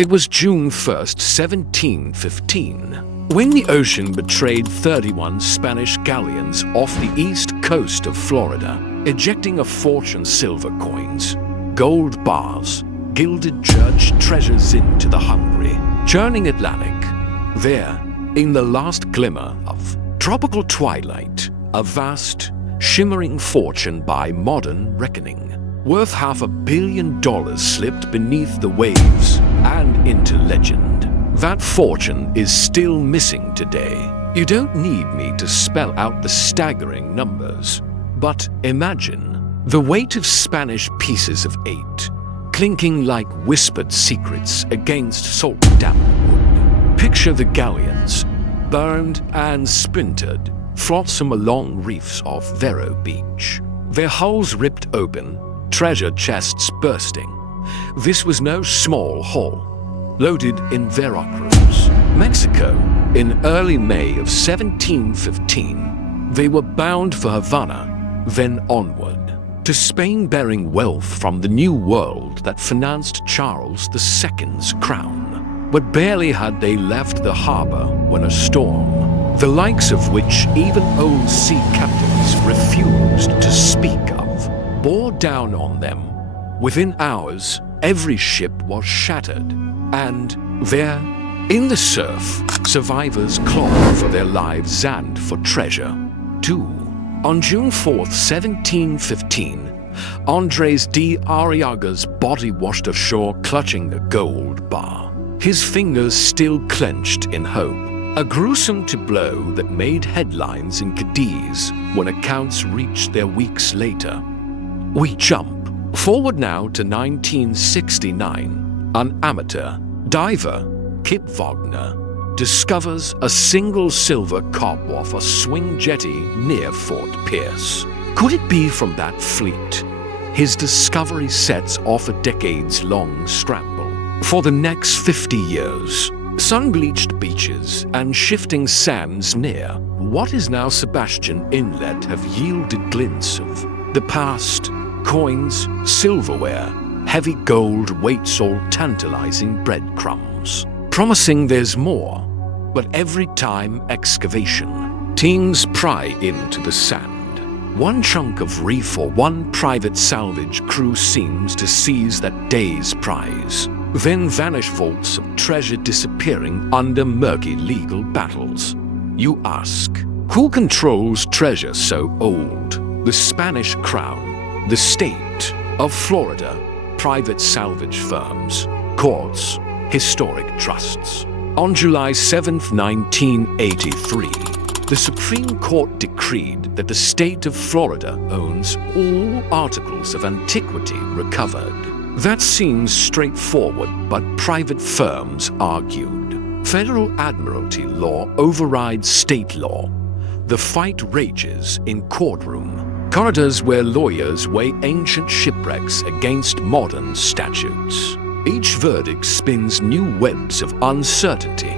It was June 1st, 1715, when the ocean betrayed 31 Spanish galleons off the east coast of Florida, ejecting a fortune silver coins, gold bars, gilded church treasures into the hungry, churning Atlantic. There, in the last glimmer of tropical twilight, a vast, shimmering fortune by modern reckoning, worth $500 million slipped beneath the waves and into legend. That fortune is still missing today. You don't need me to spell out the staggering numbers, but imagine the weight of Spanish pieces of 8, clinking like whispered secrets against salt-damp wood. Picture the galleons, burned and splintered, flotsam along reefs off Vero Beach, their hulls ripped open, treasure chests bursting. This was no small haul. Loaded in Veracruz, Mexico, in early May of 1715, they were bound for Havana, then onward to Spain, bearing wealth from the New World that financed Charles II's crown. But barely had they left the harbor when a storm, the likes of which even old sea captains refused to speak of, bore down on them. Within hours, every ship was shattered, and there, in the surf, survivors clawed for their lives and for treasure, too. On June 4th, 1715, Andres de Arriaga's body washed ashore clutching a gold bar, his fingers still clenched in hope. A gruesome blow that made headlines in Cadiz when accounts reached their weeks later. We jump forward now to 1969. An amateur diver, Kip Wagner, discovers a single silver cob off a swing jetty near Fort Pierce. Could it be from that fleet? His discovery sets off a decades-long scramble. For the next 50 years, sun-bleached beaches and shifting sands near what is now Sebastian Inlet have yielded glints of the past. Coins, silverware, heavy gold weights, all tantalizing breadcrumbs, promising there's more. But every time excavation, teams pry into the sand. One chunk of reef or one private salvage crew seems to seize that day's prize. Then vanish vaults of treasure disappearing under murky legal battles. You ask, who controls treasure so old? The Spanish crown? The state of Florida, private salvage firms, courts, historic trusts. On July 7, 1983, the Supreme Court decreed that the state of Florida owns all articles of antiquity recovered. That seems straightforward, but private firms argued. Federal Admiralty law overrides state law. The fight rages in courtroom corridors where lawyers weigh ancient shipwrecks against modern statutes. Each verdict spins new webs of uncertainty.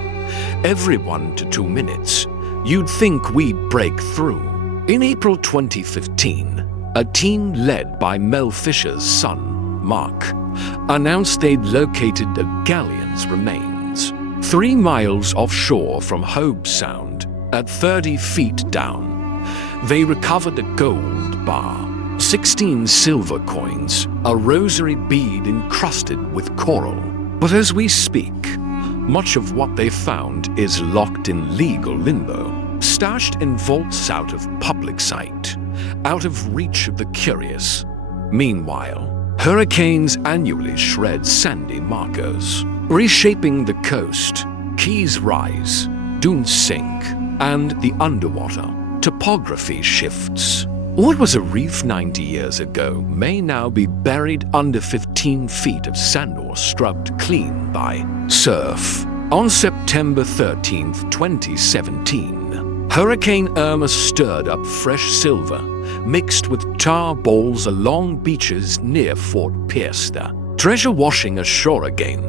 Every 1 to 2 minutes, you'd think we'd break through. In April 2015, a team led by Mel Fisher's son, Mark, announced they'd located the Galleons' remains 3 miles offshore from Hobe Sound at 30 feet down. They recovered a gold bar, 16 silver coins, a rosary bead encrusted with coral. But as we speak, much of what they found is locked in legal limbo, stashed in vaults out of public sight, out of reach of the curious. Meanwhile, hurricanes annually shred sandy markers, reshaping the coast. Keys rise, dunes sink, and the underwater topography shifts. What was a reef 90 years ago may now be buried under 15 feet of sand or scrubbed clean by surf. On September 13, 2017, Hurricane Irma stirred up fresh silver, mixed with tar balls along beaches near Fort Pierce, the treasure washing ashore again,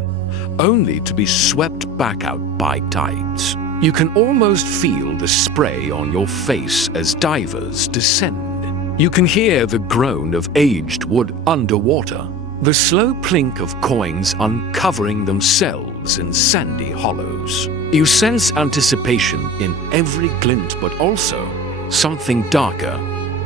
only to be swept back out by tides. You can almost feel the spray on your face as divers descend. You can hear the groan of aged wood underwater. The slow plink of coins uncovering themselves in sandy hollows. You sense anticipation in every glint, but also something darker.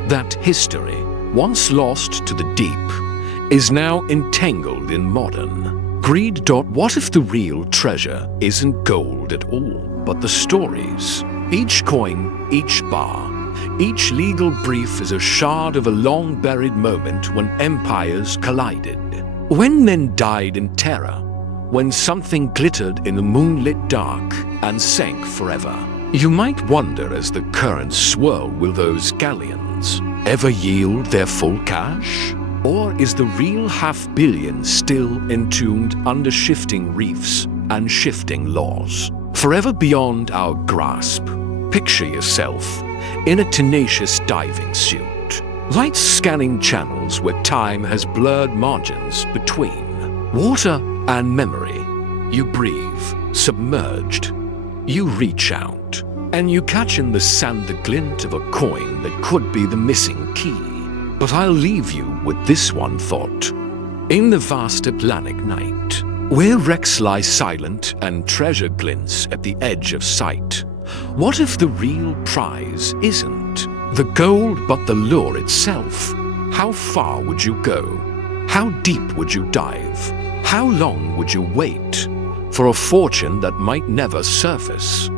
That history, once lost to the deep, is now entangled in modern greed. What if the real treasure isn't gold at all, but the stories? Each coin, each bar, each legal brief is a shard of a long-buried moment when empires collided. When men died in terror, when something glittered in the moonlit dark and sank forever. You might wonder, as the currents swirl, will those galleons ever yield their full cash? Or is the real $500 million still entombed under shifting reefs and shifting laws? Forever beyond our grasp, picture yourself in a tenacious diving suit, lights scanning channels where time has blurred margins between water and memory. You breathe, submerged. You reach out, and you catch in the sand the glint of a coin that could be the missing key. But I'll leave you with this one thought. In the vast Atlantic night, where wrecks lie silent and treasure glints at the edge of sight, what if the real prize isn't the gold but the lure itself? How far would you go? How deep would you dive? How long would you wait for a fortune that might never surface?